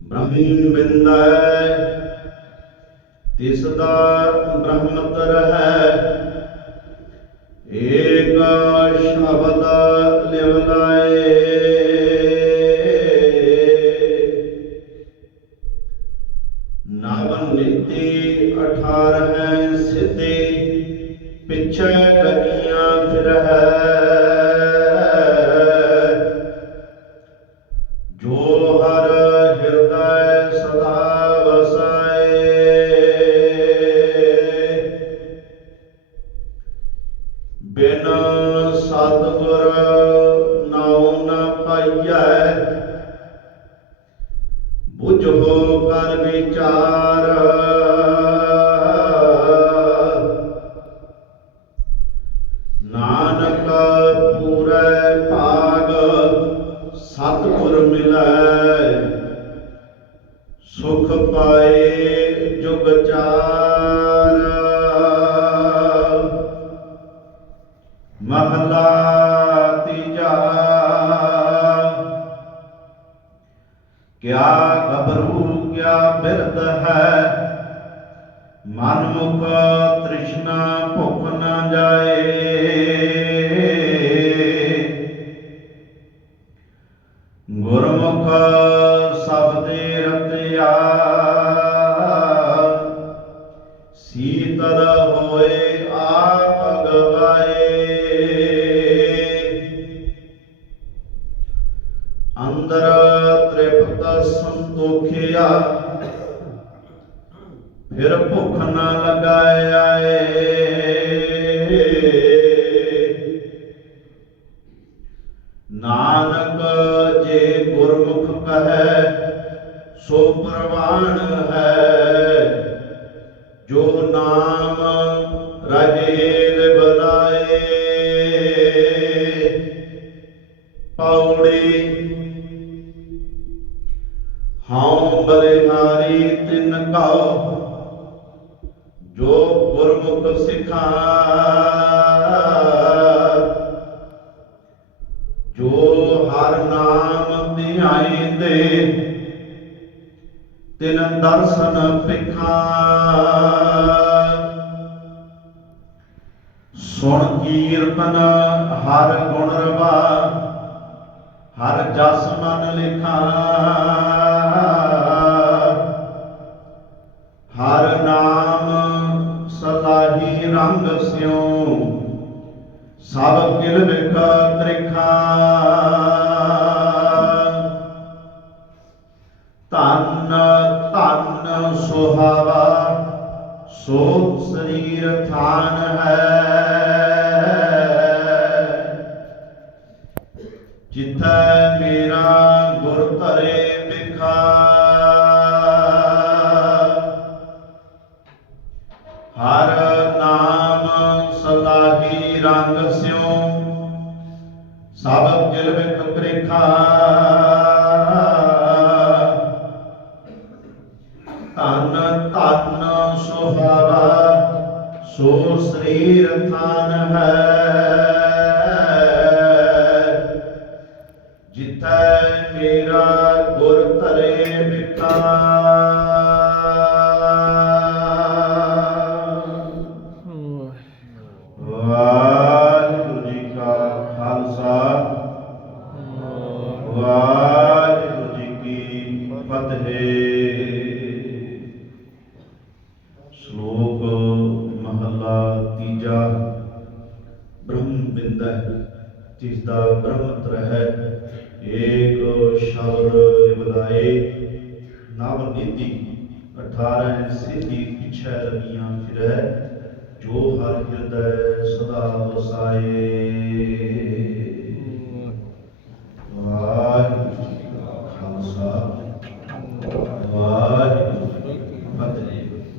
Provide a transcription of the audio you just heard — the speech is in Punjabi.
ਬ੍ਰਹਮੀਨ ਬਿੰਦੈ ਤਿਸ ਦਾ ਬ੍ਰਹਮਤਰ ਹੈ। ਏਕ ਸ਼ਬਦ ਲਿਵ ਬਿਨ ਸਤਿਗੁਰ ਨਾਉ ਨ ਪਾਈਐ। ਬੁਝੋ ਕਰ ਵਿਚਾਰ। ਨਾਨਕ ਪੂਰੈ ਭਾਗ ਸਤਿਗੁਰ ਮਿਲੈ। ਸੁਖ ਪਾਏ ਜੁਗ ਚਾਰ। ਮਹਲਾ ਤੀਜਾ ਕਿਆ ਗਬਰੂ ਕਿਆ ਬਿਰਦ ਹੈ। ਮਨ ਮੁਖ ਤ੍ਰਿਸ਼ਨਾ ਭੁੱਖ ਨਾ ਜਾਏ। ਅੰਦਰ ਤ੍ਰਿਪਤ ਸੰਤੋਖਿਆ। ਫਿਰ ਭੁੱਖ ਨਾ ਲਗਾਏ ਹਉ ਬਲਿਹਾਰੀ ਤਿਨ ਕਉ ਜੋ ਗੁਰਮੁਖ ਸਿਖਾ ਜੋ ਹਰ ਨਾਮ ਧਿਆਈਂਦੇ ਤਿਨ ਦਰਸ਼ਨ ਪਿਖਾ ਸੁਣ ਕੀਰਤਨ ਹਰ ਗੁਣ ਰਵਾ, ਹਰ ਜਸ ਮਨ ਲਿਖਾ ਹਰ ਹਰ ਨਾਮ ਸਲਾਹੀ ਰੰਗ ਸਿਉ। ਸਭ ਕਿਲ ਵਿਖ ਪ੍ਰਿਖਾ ਧਨ ਧਨ ਸੁਹਾਵਾ, ਸੋ ਸਰੀਰ ਥਾਨ ਹੈ। ਜਿਸ ਦਾ ਬ੍ਰਹਮਤਰ ਹੈ ਏਕ ਸ਼ਬਦ ਬੁਲਾਏ ਨਵ ਨੀਤੀ 18 ਸਿੱਧੀ ਪਿਛੈ ਰਮੀਆਂ ਫਿਰੈ, ਜੋ ਹਰ ਹਿਰਦੈ ਸਦਾ ਵਸਾਏ।